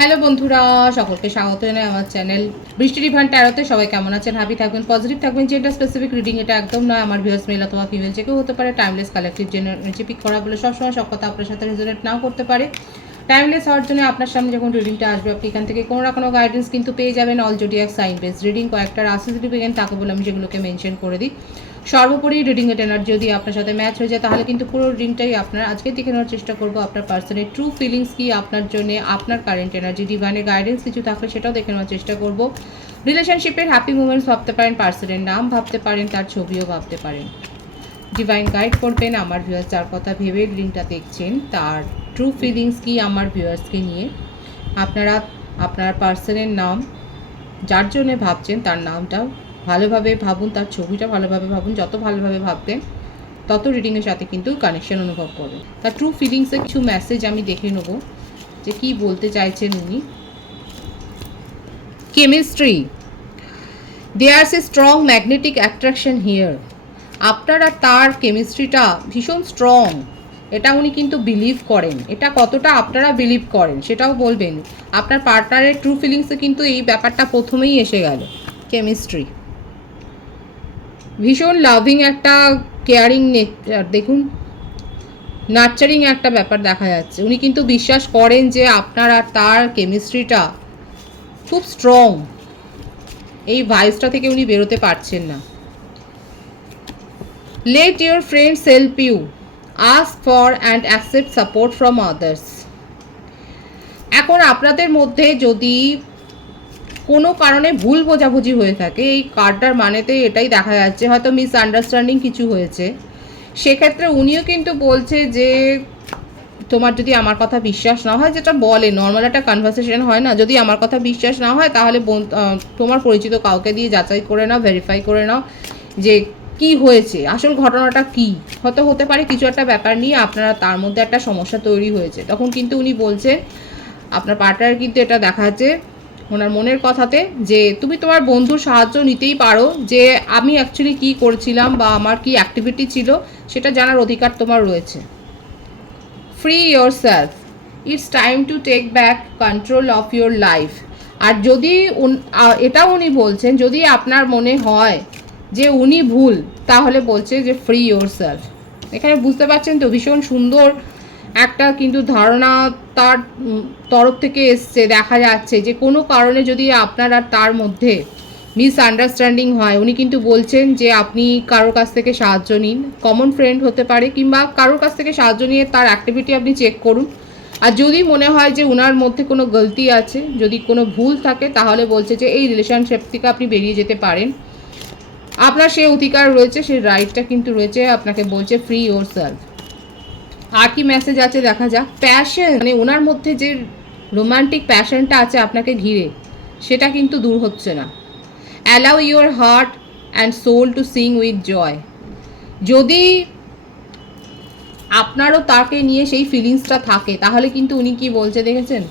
Hello বন্ধুরা, সকলকে স্বাগত জানাই আমার চ্যানেল বৃষ্টি ডিভাইন ট্যারোতে। সবাই কেমন আছেন? হ্যাপি থাকবেন, পজিটিভ থাকবেন। যেটা স্পেসিফিক রিডিং এটা একদম নয়, আমার ভিউয়ার্স মেল অথবা ফিমেল যে কেউ হতে পারে। টাইমলেস কালেকটিভ জেনারেল পিক করা বলে সবসময় সব কথা আপনার সাথে রেজোনেট নাও করতে পারে। টাইমলেস হওয়ার জন্য আপনার সামনে যখন রিডিংটা আসবে, আপনি এখান থেকে কোনো না কোনো গাইডেন্স কিন্তু পেয়ে যাবেন। All zodiac sign base reading, কয়েকটা রাশি যদি পেয়েছেন তাকে বলে আমি সেগুলোকে মেনশন করে দিই। সর্বোপরি রিডিংয়ের এনার্জি যদি আপনার সাথে ম্যাচ হয়ে যায় তাহলে কিন্তু পুরো রিডিংটাই আপনার আজকে দেখে নেওয়ার চেষ্টা করবো। আপনার পার্সনের ট্রু ফিলিংস কি, আপনার জন্য আপনার কারেন্ট এনার্জি, ডিভাইনের গাইডেন্স কিছু থাকলে সেটাও দেখে নেওয়ার চেষ্টা করবো। রিলেশনশিপের হ্যাপি মুমেন্টস ভাবতে পারেন, পার্সনের নাম ভাবতে পারেন, তার ছবিও ভাবতে পারেন। ডিভাইন গাইড করবেন আমার ভিউয়ার্স যার কথা ভেবে রিডিংটা দেখছেন, তার ট্রু ফিলিংস কি আমার ভিউয়ার্সকে নিয়ে। আপনারা আপনার পার্সনের নাম যার জন্য ভাবছেন তার নামটাও ভালোভাবে ভাবুন, তার ছবিটা ভালোভাবে ভাবুন। যত ভালোভাবে ভাববেন তত রিডিংয়ের সাথে কিন্তু কানেকশন অনুভব করবেন। তার ট্রু ফিলিংসের কিছু মেসেজ আমি দেখে নেব যে কী বলতে চাইছেন উনি। Chemistry, there's a strong magnetic attraction here. আপনার আর তার কেমিস্ট্রিটা ভীষণ স্ট্রং, এটা উনি কিন্তু বিলিভ করেন। এটা কতটা আপনারা বিলিভ করেন সেটাও বলবেন। আপনার পার্টনারের ট্রু ফিলিংসে কিন্তু এই ব্যাপারটা প্রথমেই এসে গেল। কেমিস্ট্রি, ভীষণ লাভিং একটা কেয়ারিং নেচার, দেখুন নার্চারিং একটা ব্যাপার দেখা যাচ্ছে। উনি কিন্তু বিশ্বাস করেন যে আপনার আর তার কেমিস্ট্রিটা খুব স্ট্রং। এই ভাইসটা থেকে উনি বেরোতে পারছেন না। Let your friends help you, ask for and accept support from others. এখন আপনাদের মধ্যে যদি কোনো কারণে ভুল বোঝাবুঝি হয়ে থাকে, এই কার্ডটার মানেতে এটাই দেখা যাচ্ছে, হয়তো মিসআন্ডারস্ট্যান্ডিং কিছু হয়েছে, সেক্ষেত্রে উনিও কিন্তু বলছে যে তোমার যদি আমার কথা বিশ্বাস না হয়, যেটা বলে নর্মাল একটা কনভারসেশন হয় না, যদি আমার কথা বিশ্বাস না হয় তাহলে তোমার পরিচিত কাউকে দিয়ে যাচাই করে নাও, ভেরিফাই করে নাও যে কি হয়েছে, আসল ঘটনাটা কি। হয়তো হতে পারে কিছু একটা ব্যাপার নিয়ে আপনারা তার মধ্যে একটা সমস্যা তৈরি হয়েছে। তখন কিন্তু উনি বলছেন, আপনার পার্টনার কিন্তু এটা দেখা যাচ্ছে ওনার মনের কথাতে, যে তুমি তোমার বন্ধুর সাহায্য নিতেই পারো, যে আমি অ্যাকচুয়ালি কী করছিলাম বা আমার কি অ্যাক্টিভিটি ছিল সেটা জানার অধিকার তোমার রয়েছে। Free yourself, it's time to take back control of your life. আর যদি এটাও উনি বলছেন, যদি আপনার মনে হয় যে উনি ভুল, তাহলে বলছে যে ফ্রি ইয়োর সেলফ। এখানে বুঝতে পারছেন তো, ভীষণ সুন্দর একটা কিন্তু ধারণা তার তরফ থেকে এসছে। দেখা যাচ্ছে যে কোনো কারণে যদি আপনার আর তার মধ্যে মিসআন্ডারস্ট্যান্ডিং হয়, উনি কিন্তু বলছেন যে আপনি কারোর কাছ থেকে সাহায্য নিন, কমন ফ্রেন্ড হতে পারে, কিংবা কারোর কাছ থেকে সাহায্য নিয়ে তার অ্যাক্টিভিটি আপনি চেক করুন। আর যদি মনে হয় যে ওনার মধ্যে কোনো গলতি আছে, যদি কোনো ভুল থাকে, তাহলে বলছে যে এই রিলেশনশিপ থেকে আপনি বেরিয়ে যেতে পারেন। আপনার সে অধিকার রয়েছে, সেই রাইটটা কিন্তু রয়েছে। আপনাকে বলছে ফ্রি ইয়োর সেলফ। আর কি মেসেজ আছে দেখা যাক। প্যাশন, মানে ওনার মধ্যে যে রোমান্টিক প্যাশনটা আছে আপনাকে ঘিরে, সেটা কিন্তু দূর হচ্ছে না। Allow your heart and soul to sing with joy. যদি আপনারও তাকে নিয়ে সেই ফিলিংসটা থাকে, তাহলে কিন্তু উনি কি বলছে দেখেছেন,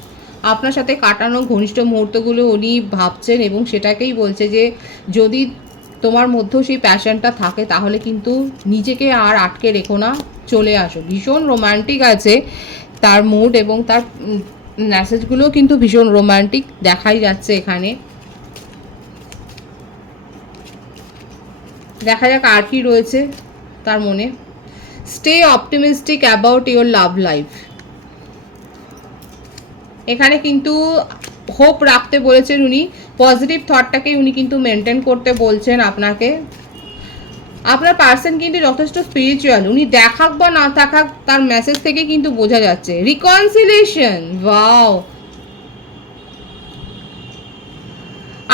আপনার সাথে কাটানো ঘনিষ্ঠ মুহূর্তগুলো উনি ভাবছেন, এবং সেটাকেই বলছে যে যদি তোমার মধ্যেও সেই প্যাশনটা থাকে তাহলে কিন্তু নিজেকে আর আটকে রেখো না, চলে আসো। ভীষণ রোম্যান্টিক আছে তার মুড, এবং তার মেসেজগুলোও কিন্তু ভীষণ রোম্যান্টিক দেখাই যাচ্ছে এখানে। দেখা যাক আর কি রয়েছে তার মনে। Stay optimistic about your love life. এখানে কিন্তু হোপ রাখতে বলেছেন উনি, পজিটিভ থটটাকে উনি কিন্তু মেনটেন করতে বলছেন আপনাকে। আপনার পার্সন কিন্তু যথেষ্ট স্পিরিচুয়াল, উনি দেখাক বা না থাকাক তার মেসেজ থেকে কিন্তু বোঝা যাচ্ছে। রিকনসিলিয়েশন, ওয়াও,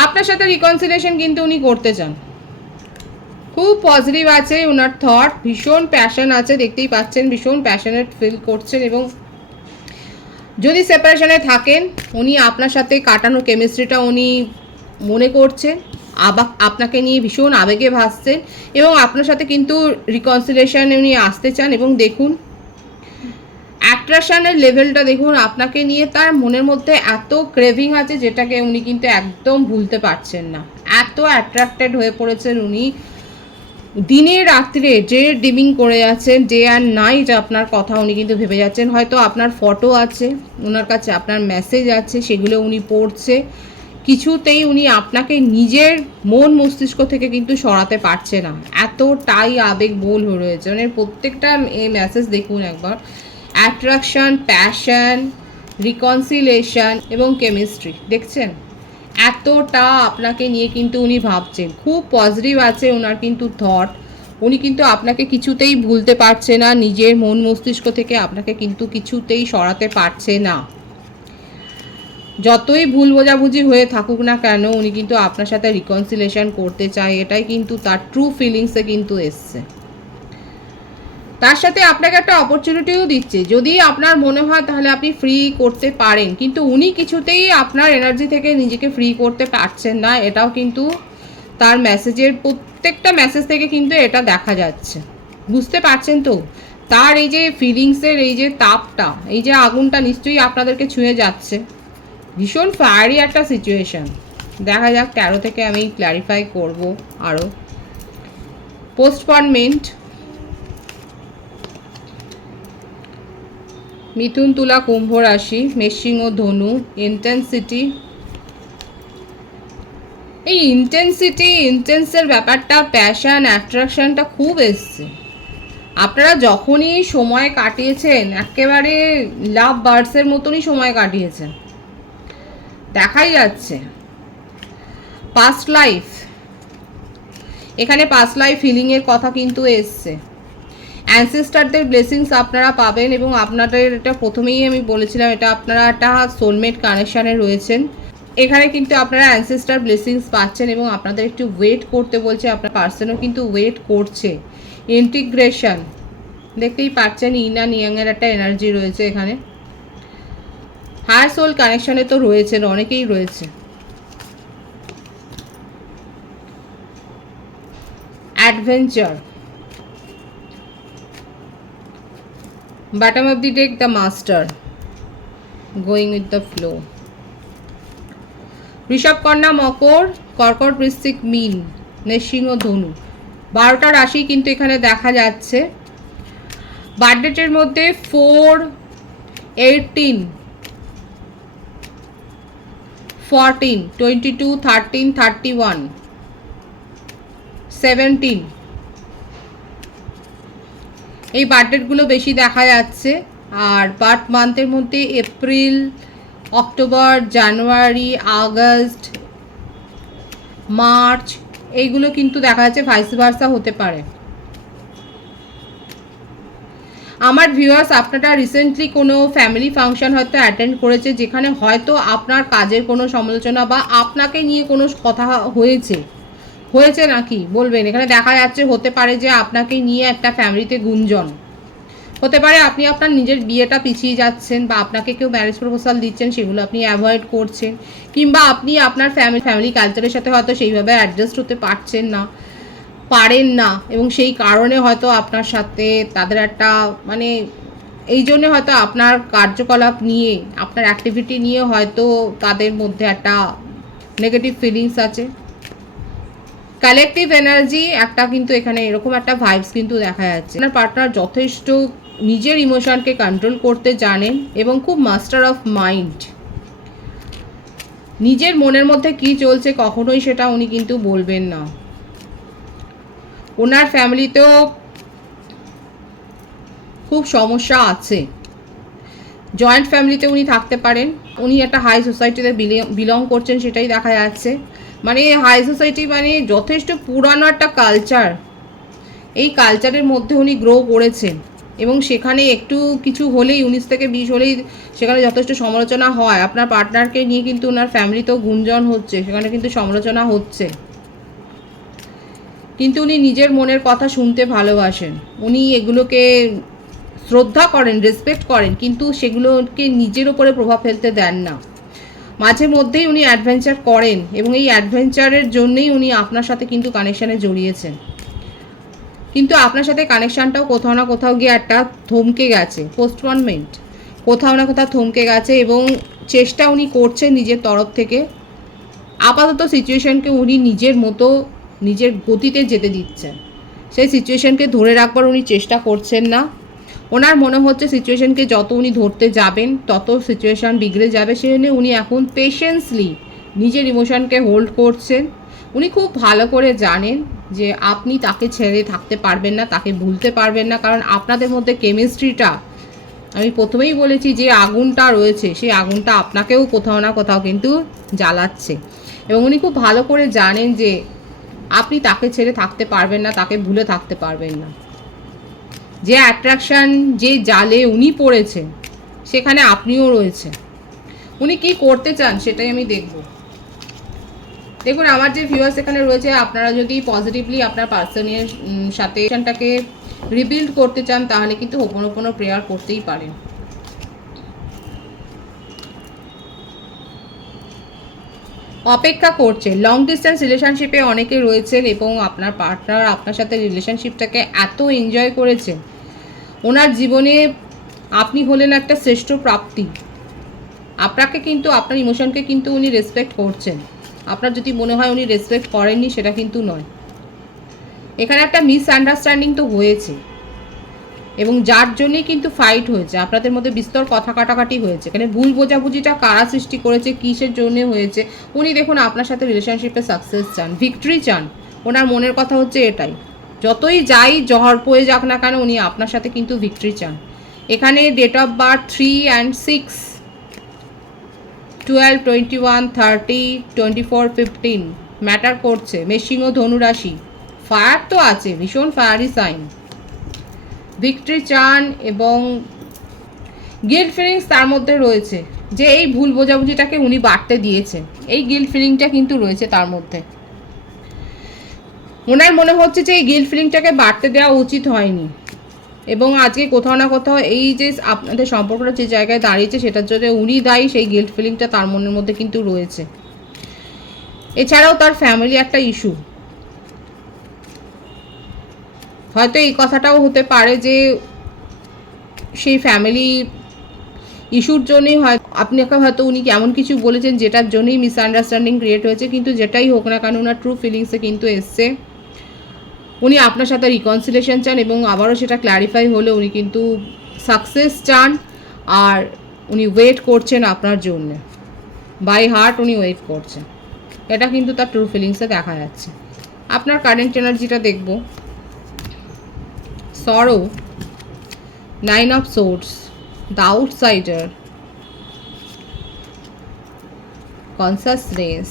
আপনার সাথে রিকনসিলিয়েশন কিন্তু উনি করতে চান। খুব পজিটিভ আছে ওনার থট, ভীষণ প্যাশন আছে, দেখতেই পাচ্ছেন ভীষণ প্যাশনেট ফিল করছেন। এবং যদি সেপারেশনে থাকেন, উনি আপনার সাথে কাটানো কেমিস্ট্রিটা উনি মনে করছেন, আপনাকে নিয়ে ভীষণ আবেগে ভাসছেন, এবং আপনার সাথে কিন্তু রিকনসিলিয়েশনে উনি আসতে চান। এবং দেখুন অ্যাট্রাকশনের লেভেলটা দেখুন, আপনাকে নিয়ে তার মনের মধ্যে এত ক্রেভিং আছে যেটাকে উনি কিন্তু একদম ভুলতে পারছেন না। এত অ্যাট্রাক্টেড হয়ে পড়েছেন উনি দিনে রাত্রে যে ডিমিং করে যাচ্ছেন, ডে অ্যান্ড নাইট আপনার কথা উনি কিন্তু ভেবে যাচ্ছেন। হয়তো আপনার ফটো আছে ওনার কাছে, আপনার মেসেজ আছে, সেগুলো উনি পড়ছে। কিছুতেই উনি আপনাকে নিজের মন মস্তিষ্ক থেকে কিন্তু সরাতে পারছে না, এতটাই আবেগবহুল হয়ে রয়েছে। মানে প্রত্যেকটা এই মেসেজ দেখুন একবার, অ্যাট্রাকশন, প্যাশন, রিকনসিলেশন এবং কেমিস্ট্রি, দেখছেন এতটা আপনাকে নিয়ে কিন্তু উনি ভাবছেন। খুব পজিটিভ আছে ওনার কিন্তু থট। উনি কিন্তু আপনাকে কিছুতেই ভুলতে পারছে না, নিজের মন মস্তিষ্ক থেকে আপনাকে কিন্তু কিছুতেই সরাতে পারছে না। যতই ভুল বোঝাবুঝি হয়ে থাকুক না কেন, উনি কিন্তু আপনার সাথে রিকনসিলেশন করতে চায়, এটাই কিন্তু তার ট্রু ফিলিংসে কিন্তু এসছে। তার সাথে আপনাকে একটা অপরচুনিটিও দিচ্ছে, যদি আপনার মনে হয় তাহলে আপনি ফ্রি করতে পারেন, কিন্তু উনি কিছুতেই আপনার এনার্জি থেকে নিজেকে ফ্রি করতে পারছেন না। এটাও কিন্তু তার মেসেজের প্রত্যেকটা মেসেজ থেকে কিন্তু এটা দেখা যাচ্ছে। বুঝতে পারছেন তো? তার এই যে ফিলিংসের এই যে তাপটা, এই যে আগুনটা নিশ্চয়ই আপনাদেরকে ছুঁয়ে যাচ্ছে। ভীষণ ফায়ারি একটা সিচুয়েশন। দেখা যাক 13 থেকে আমি ক্ল্যারিফাই করব আরও। পোস্টপনমেন্ট, মিথুন, তুলা, কুম্ভ রাশি, মেষ, ও ধনু। ইন্টেন্সিটি, এই ইন্টেন্সের ব্যাপারটা, প্যাশন, অ্যাট্রাকশনটা খুব এসছে। আপনারা যখনই সময় কাটিয়েছেন একেবারে লাভ বার্ডসের মতনই সময় কাটিয়েছেন, দেখাই যাচ্ছে। পাস্ট লাইফ, এখানে পাস্ট লাইফ হিলিংয়ের কথা কিন্তু এসছে। অ্যানসেস্টারদের ব্লেসিংস আপনারা পাবেন, এবং আপনাদের এটা প্রথমেই আমি বলেছিলাম, এটা আপনারা একটা সোলমেট কানেকশানে রয়েছেন। এখানে কিন্তু আপনারা অ্যানসেস্টার ব্লেসিংস পাচ্ছেন, এবং আপনাদের একটু ওয়েট করতে বলছে। আপনার পার্সনও কিন্তু ওয়েট করছে। ইন্টিগ্রেশন, দেখতেই পাচ্ছেন ইন অ্যান্ড ইয়াংয়ের একটা এনার্জি রয়েছে এখানে। হায়ার সোল কানেকশানে তো রয়েছেন, অনেকেই রয়েছে। Adventure, bottom of the deck, the master, going with the flow. Rishabh, কন্যা, মকর, কর্কট, বৃশ্চিক, মীন, মেষ, ধনু, 12টা রাশি কিন্তু এখানে দেখা যাচ্ছে। বার্থডেটের মধ্যে 4, 18, 14, 22, 13, 31, 17, এই বার্থডেটগুলো বেশি দেখা যাচ্ছে। আর বার্থ মান্থের মধ্যে এপ্রিল, অক্টোবর, জানুয়ারি, আগস্ট, মার্চ, এইগুলো কিন্তু দেখা যাচ্ছে। ভাইস ভার্সা হতে পারে। আমার ভিউয়ার্স, আপনারা রিসেন্টলি কোনো ফ্যামিলি ফাংশন হয়তো অ্যাটেন্ড করেছে, যেখানে হয়তো আপনার কাজের কোনো সমালোচনা বা আপনাকে নিয়ে কোনো কথা হয়েছে নাকি বলবেন। এখানে দেখা যাচ্ছে হতে পারে যে আপনাকে নিয়ে একটা ফ্যামিলিতে গুঞ্জন হতে পারে। আপনি আপনার নিজের বিয়েটা পিছিয়ে যাচ্ছেন, বা আপনাকে কেউ ম্যারেজ প্রপোজাল দিচ্ছেন, সেগুলো আপনি অ্যাভয়েড করছেন, কিংবা আপনি আপনার ফ্যামিলি কালচারের সাথে হয়তো সেইভাবে অ্যাডজাস্ট হতে পারেন না, এবং সেই কারণে হয়তো আপনার সাথে তাদের একটা মানে এই জন্যে হয়তো আপনার কার্যকলাপ নিয়ে, আপনার অ্যাক্টিভিটি নিয়ে হয়তো তাদের মধ্যে একটা নেগেটিভ ফিলিংস আছে। কালেকটিভ এনার্জি একটা কিন্তু এখানে এরকম একটা ভাইবস কিন্তু দেখা যাচ্ছে। আপনার পার্টনার যথেষ্ট নিজের ইমোশনকে কন্ট্রোল করতে জানেন, এবং খুব মাস্টার অফ মাইন্ড। নিজের মনের মধ্যে কি চলছে কখনোই সেটা উনি কিন্তু বলবেন না। ওনার ফ্যামিলিতেও খুব সমস্যা আছে। জয়েন্ট ফ্যামিলিতে উনি থাকতে পারেন। উনি একটা হাই সোসাইটিতে বিলং করছেন, সেটাই দেখা যাচ্ছে। মানে হাই সোসাইটি মানে যথেষ্ট পুরানো একটা কালচার, এই কালচারের মধ্যে উনি গ্রো করেছেন, এবং সেখানে একটু কিছু হলেই 19 থেকে 20 হলেই সেখানে যথেষ্ট সমালোচনা হয়। আপনার পার্টনারকে নিয়ে কিন্তু ওনার ফ্যামিলিতেও গুঞ্জন হচ্ছে, সেখানে কিন্তু সমালোচনা হচ্ছে। কিন্তু উনি নিজের মনের কথা শুনতে ভালোবাসেন, উনি এগুলোকে শ্রদ্ধা করেন, রেসপেক্ট করেন, কিন্তু সেগুলোকে নিজের ওপরে প্রভাব ফেলতে দেন না। মাঝে মধ্যেই উনি অ্যাডভেঞ্চার করেন, এবং এই অ্যাডভেঞ্চারের জন্যই উনি আপনার সাথে কিন্তু কানেকশানে জড়িয়েছেন। কিন্তু আপনার সাথে কানেকশানটাও কোথাও না কোথাও গিয়ে একটা থমকে গেছে। পোস্টপনমেন্ট, কোথাও না কোথাও থমকে গেছে, এবং চেষ্টা উনি করছেন নিজের তরফ থেকে। আপাতত সিচুয়েশনকে উনি নিজের মতো নিজের গতিতে যেতে দিচ্ছেন। সেই সিচুয়েশনকে ধরে রাখবার উনি চেষ্টা করছেন না। ওনার মনে হচ্ছে সিচুয়েশনকে যত উনি ধরতে যাবেন তত সিচুয়েশান বিগড়ে যাবে, সেজন্য উনি এখন পেশেন্সলি নিজের ইমোশনকে হোল্ড করছেন। উনি খুব ভালো করে জানেন যে আপনি তাকে ছেড়ে থাকতে পারবেন না, তাকে ভুলতে পারবেন না, কারণ আপনাদের মধ্যে কেমিস্ট্রিটা, আমি প্রথমেই বলেছি যে আগুনটা রয়েছে সেই আগুনটা আপনাকেও কোথাও না কোথাও কিন্তু জ্বালাচ্ছে। এবং উনি খুব ভালো করে জানেন যে আপনি তাকে ছেড়ে থাকতে পারবেন না, তাকে ভুলে থাকতে পারবেন না। যে অ্যাট্রাকশান, যে জালে উনি পড়েছেন সেখানে আপনিও রয়েছে। উনি কি করতে চান সেটাই আমি দেখব। দেখুন আমার যে ভিউয়ার্স এখানে রয়েছে, আপনারা যদি পজিটিভলি আপনার পার্সনের সাথে রিলেশনটাকে রিবিল্ড করতে চান তাহলে কিন্তু হোপোনোপোনো প্রেয়ার করতেই পারেন। অপেক্ষা করছে, লং ডিস্টেন্স রিলেশনশিপে অনেকে রয়েছেন এবং আপনার পার্টনার আপনার সাথে রিলেশনশিপটাকে এত এনজয় করেছে, ওনার জীবনে আপনি হলেন একটা শ্রেষ্ঠ প্রাপ্তি। আপনাকে কিন্তু আপনার ইমোশনকে কিন্তু উনি রেসপেক্ট করছেন। আপনার যদি মনে হয় উনি রেসপেক্ট করেননি সেটা কিন্তু নয়। এখানে একটা মিসআন্ডারস্ট্যান্ডিং তো হয়েছে এবং যার জন্যই কিন্তু ফাইট হয়েছে, আপনাদের মধ্যে বিস্তর কথা কাটাকাটি হয়েছে। এখানে ভুল বোঝাবুঝিটা কারা সৃষ্টি করেছে, কিসের জন্য হয়েছে, উনি দেখুন আপনার সাথে রিলেশনশিপে সাকসেস চান, ভিক্টরি চান। ওনার মনের কথা হচ্ছে এটাই, যতই যাই জহর পড়ে যাক না কেন উনি আপনার সাথে কিন্তু ভিক্টরি চান। এখানে date of birth 3 and 6, 12, 21, 30, 24, 15 matter করছে। মেষিং ও ধনুরাশি, ফায়ার তো আছে, ভীষণ ফায়ারি সাইন। ভিক্টরি চান এবং গিল্ট ফিলিংস তার মধ্যে রয়েছে, যে এই ভুল বোঝাবুঝিটাকে উনি বাড়তে দিয়েছেন, এই গিল্ট ফিলিংটা কিন্তু রয়েছে তার মধ্যে। ওনার মনে হচ্ছে যে এই গিল্ট ফিলিংটাকে বাড়তে দেওয়া উচিত হয়নি এবং আজকে কোথাও না কোথাও এই যে আপনাদের সম্পর্কটা যে জায়গায় দাঁড়িয়েছে সেটার জন্য উনি দায়ী, সেই গিল্ট ফিলিংটা তার মনের মধ্যে কিন্তু রয়েছে। এছাড়াও তার ফ্যামিলি একটা ইস্যু, হয়তো এই কথাটাও হতে পারে যে সেই ফ্যামিলি ইস্যুর জন্যই হয় আপনাকে হয়তো উনি এমন কিছু বলেছেন যেটার জন্যই মিসআন্ডারস্ট্যান্ডিং ক্রিয়েট হয়েছে। কিন্তু যেটাই হোক না কেন ওনার ট্রু ফিলিংসে কিন্তু এসছে, উনি আপনার সাথে রিকনসিলেশন চান এবং আবারও সেটা ক্ল্যারিফাই হলে উনি কিন্তু সাকসেস চান। আর উনি ওয়েট করছেন আপনার জন্য, বাই হার্ট উনি ওয়েট করছেন। এটা কিন্তু তার ট্রু ফিলিংসে দেখা যাচ্ছে। আপনার কারেন্ট এনার্জিটা দেখব। সরো, 9 of swords, the outsider, consciousness,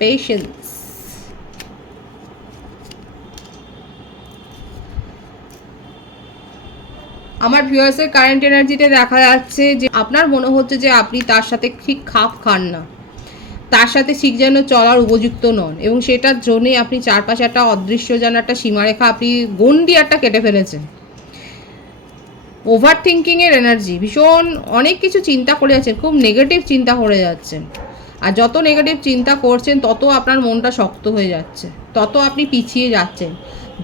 patience, আমার ভিউয়ার্সের কারেন্ট এনার্জিতে দেখা যাচ্ছে যে আপনার মনে হচ্ছে যে আপনি তার সাথে ঠিক খাপ খান না, তার সাথে ঠিক যেন চলার উপযুক্ত নন এবং সেটার জন্যই আপনি চারপাশে একটা অদৃশ্য যেন একটা সীমারেখা, আপনি গন্ডি একটা কেটে ফেলেছেন। ওভার থিঙ্কিংয়ের এনার্জি, ভীষণ অনেক কিছু চিন্তা করে যাচ্ছেন, খুব নেগেটিভ চিন্তা করে যাচ্ছেন। আর যত নেগেটিভ চিন্তা করছেন তত আপনার মনটা শক্ত হয়ে যাচ্ছে, তত আপনি পিছিয়ে যাচ্ছেন।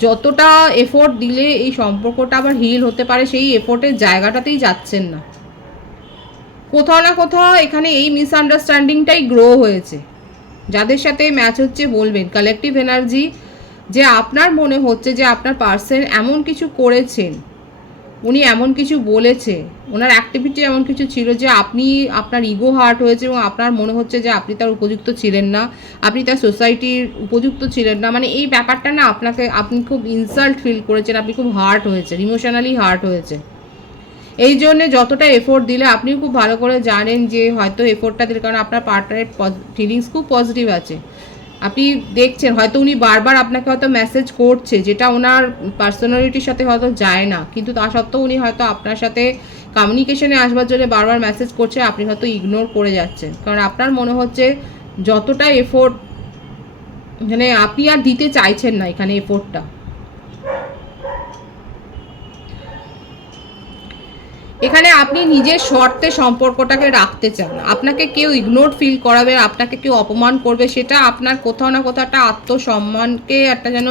যতটা এফোর্ট দিলে এই সম্পর্কটা আবার হিল হতে পারে সেই এফোর্টের জায়গাটাতেই যাচ্ছেন না। কোথাও না কোথাও এখানে এই মিসআন্ডারস্ট্যান্ডিংটাই গ্রো হয়েছে। যাদের সাথে ম্যাচ হচ্ছে বলবেন, কালেকটিভ এনার্জি, যে আপনার মনে হচ্ছে যে আপনার পার্সন এমন কিছু করেছেন, উনি এমন কিছু বলেছে, ওনার অ্যাক্টিভিটি এমন কিছু ছিল যে আপনি আপনার ইগো হার্ট হয়েছে এবং আপনার মনে হচ্ছে যে আপনি তার উপযুক্ত ছিলেন না, আপনি তার সোসাইটির উপযুক্ত ছিলেন না। মানে এই ব্যাপারটা না আপনি খুব ইনসাল্ট ফিল করেছেন, আপনি খুব হার্ট হয়েছেন, ইমোশনালি হার্ট হয়েছে। এই জন্যে যতটা এফোর্ট দিলে আপনিও খুব ভালো করে জানেন যে হয়তো এফোর্টটা দিলে, কারণ আপনার পার্টনারের ফিলিংস খুব পজিটিভ আছে। আপনি দেখছেন হয়তো উনি বারবার আপনাকে হয়তো মেসেজ করছে যেটা ওনার পার্সোনালিটির সাথে হয়তো যায় না, কিন্তু তা সত্ত্বেও উনি হয়তো আপনার সাথে কমিউনিকেশনে আসবার জন্য বারবার মেসেজ করছে, আপনি হয়তো ইগনোর করে যাচ্ছেন। কারণ আপনার মনে হচ্ছে যতটা এফোর্ট মানে আপনি আর দিতে চাইছেন না এখানে এফোর্টটা। এখানে আপনি নিজের শর্তে সম্পর্কটাকে রাখতে চান, আপনাকে কেউ ইগনোর ফিল করাবে, আপনাকে কেউ অপমান করবে, সেটা আপনার কোথাও না কোথাও একটা আত্মসম্মানকে একটা যেন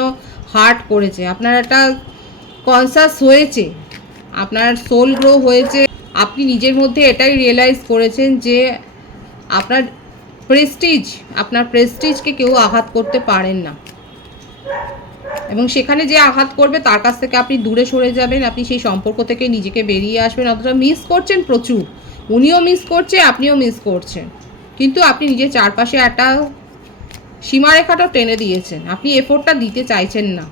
হার্ট করেছে। আপনার একটা কনসাস হয়েছে, আপনার সোল গ্রো হয়েছে, আপনি নিজের মধ্যে এটাই রিয়েলাইজ করেছেন যে আপনার প্রেস্টিজ, আপনার প্রেস্টিজকে কেউ আঘাত করতে পারেন না, এবং সেখানে যে আঘাত করবে তার কাছ থেকে আপনি দূরে সরে যাবেন, আপনি সেই সম্পর্ক থেকে নিজেকে বেরিয়ে আসবেন। অথচ মিস করছেন প্রচুর, উনিও মিস করছে, আপনিও মিস করছেন, কিন্তু আপনি নিজের চারপাশে একটা সীমারেখাটাও টেনে দিয়েছেন, আপনি এফোর্টটা দিতে চাইছেন না।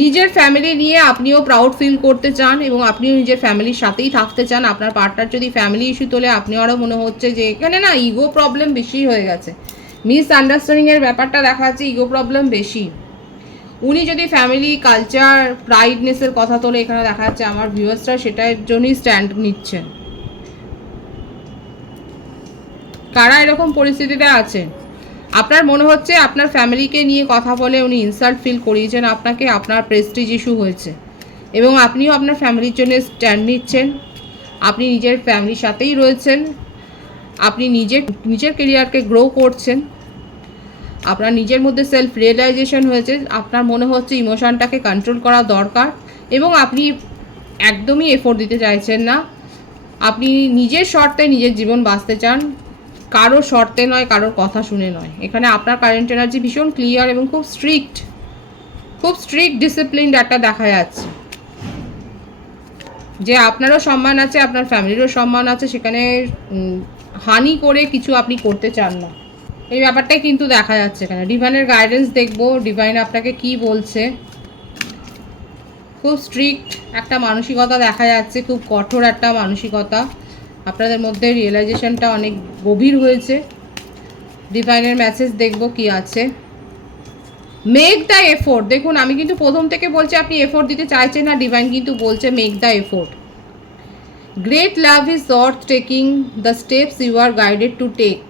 নিজের ফ্যামিলি নিয়ে আপনিও প্রাউড ফিল করতে চান এবং আপনিও নিজের ফ্যামিলির সাথেই থাকতে চান। আপনার পার্টনার যদি ফ্যামিলি ইস্যু তোলে, আপনি আরও মনে হচ্ছে যে এখানে না ইগো প্রবলেম বেশি হয়ে গেছে, মিস আন্ডারস্ট্যান্ডিংয়ের ব্যাপারটা দেখা যাচ্ছে, ইগো প্রবলেম বেশি। উনি যদি ফ্যামিলি কালচার প্রাইডনেসের কথা তোলে, এখানে দেখা যাচ্ছে আমার ভিউয়ার্সরা সেটার জন্যই স্ট্যান্ড নিচ্ছেন। কারা এরকম পরিস্থিতিতে আছেন? আপনার মনে হচ্ছে আপনার ফ্যামিলিকে নিয়ে কথা বলে উনি ইনসাল্ট ফিল করিয়েছেন আপনাকে, আপনার প্রেস্টিজ ইস্যু হয়েছে এবং আপনিও আপনার ফ্যামিলির জন্য স্ট্যান্ড নিচ্ছেন। আপনি নিজের ফ্যামিলির সাথেই রয়েছেন, আপনি নিজের কেরিয়ারকে গ্রো করছেন, আপনার নিজের মধ্যে সেলফ রিয়েলাইজেশন হয়েছে, আপনার মনে হচ্ছে ইমোশনটাকে কন্ট্রোল করা দরকার এবং আপনি একদমই এফোর্ট দিতে চাইছেন না। আপনি নিজের শর্তে নিজের জীবন বাঁচতে চান, কারো শর্তে নয়, কারোর কথা শুনে নয়। এখানে আপনার কারেন্ট এনার্জি ভীষণ ক্লিয়ার এবং খুব স্ট্রিক্ট ডিসিপ্লিনড একটা দেখা যাচ্ছে, যে আপনারও সম্মান আছে, আপনার ফ্যামিলিরও সম্মান আছে, সেখানে হানি করে কিছু আপনি করতে চান না, এই ব্যাপারটাই কিন্তু দেখা যাচ্ছে। এখানে ডিভাইনের গাইডেন্স দেখবো, ডিভাইন আপনাকে কি বলছে। খুব স্ট্রিক্ট একটা মানসিকতা দেখা যাচ্ছে, খুব কঠোর একটা মানসিকতা, আপনাদের মধ্যে রিয়েলাইজেশনটা অনেক গভীর হয়েছে। ডিভাইনের মেসেজ দেখব কি আছে। মেক দ্য এফোর্ট, দেখুন আমি কিন্তু প্রথম থেকে বলছি আপনি এফোর্ট দিতে চাইছেন না, ডিভাইন কিন্তু বলছে make the effort. Great love is worth taking the steps you are guided to take.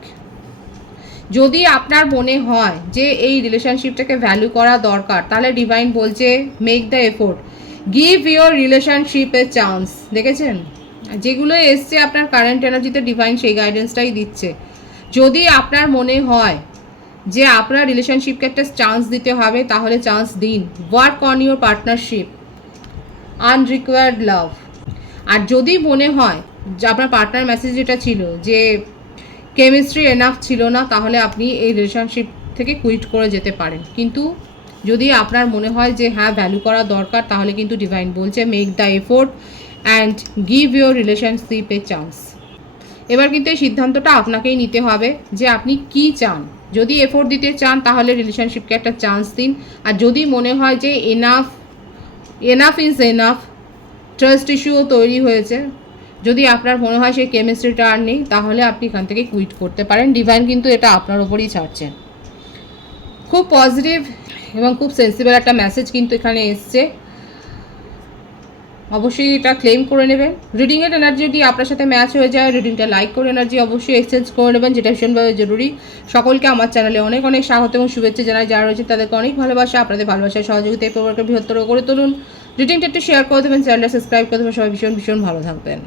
যদি আপনার মনে হয় যে এই রিলেশনশিপটাকে ভ্যালু করা দরকার, তাহলে ডিভাইন বলছে make the effort, give your relationship A chance. দেখেছেন, যেগুলো এসছে আপনার কারেন্ট এনার্জিতে ডিভাইন সেই গাইডেন্সটাই দিচ্ছে। যদি আপনার মনে হয় যে আপনার রিলেশনশিপকে একটা চান্স দিতে হবে, তাহলে চান্স দিন। ওয়ার্ক অন ইউর পার্টনারশিপ, আনরিকোয়ার্ড লাভ। আর যদি মনে হয় যে আপনার পার্টনার মেসেজ যেটা ছিল যে কেমিস্ট্রি এনাফ ছিল না, তাহলে আপনি এই রিলেশনশিপ থেকে কুইট করে যেতে পারেন। কিন্তু যদি আপনার মনে হয় যে হ্যাঁ ভ্যালু করা দরকার, তাহলে কিন্তু ডিভাইন বলছে make the effort and give your relationship A chance. এবার কিন্তু এই সিদ্ধান্তটা আপনাকেই নিতে হবে যে আপনি কি চান। যদি এফোর্ট দিতে চান তাহলে রিলেশনশিপকে একটা চান্স দিন, আর যদি মনে হয় যে এনাফ ইজ এনাফ, ট্রাস্ট ইস্যুও তৈরি হয়েছে, যদি আপনার মনে হয় সেই কেমিস্ট্রিটা আর নেই, তাহলে আপনি এখান থেকে কুইট করতে পারেন। ডিভাইন কিন্তু এটা আপনার ওপরই ছাড়ছেন। খুব পজিটিভ এবং খুব সেন্সিবল একটা মেসেজ কিন্তু এখানে এসছে, অবশ্যই এটা ক্লেম করে নেবেন। রিডিংয়ের এনার্জি যদি আপনার সাথে ম্যাচ হয়ে যায়, রিডিংটা লাইক করে এনার্জি অবশ্যই এক্সচেঞ্জ করে নেবেন, যেটা ভীষণভাবে জরুরি। সকলকে আমার চ্যানেলে অনেক অনেক স্বাগত এবং শুভেচ্ছা জানাই। যারা রয়েছে তাদেরকে অনেক ভালোবাসা, আপনাদের ভালোবাসায় সহযোগিতায় পরিবারকে বৃহত্তর করে তুলুন। রিডিংটা একটু শেয়ার করে দেবেন, চ্যানেলটা সাবস্ক্রাইব করে দেবেন। সবাই ভীষণ ভীষণ ভালো থাকবেন।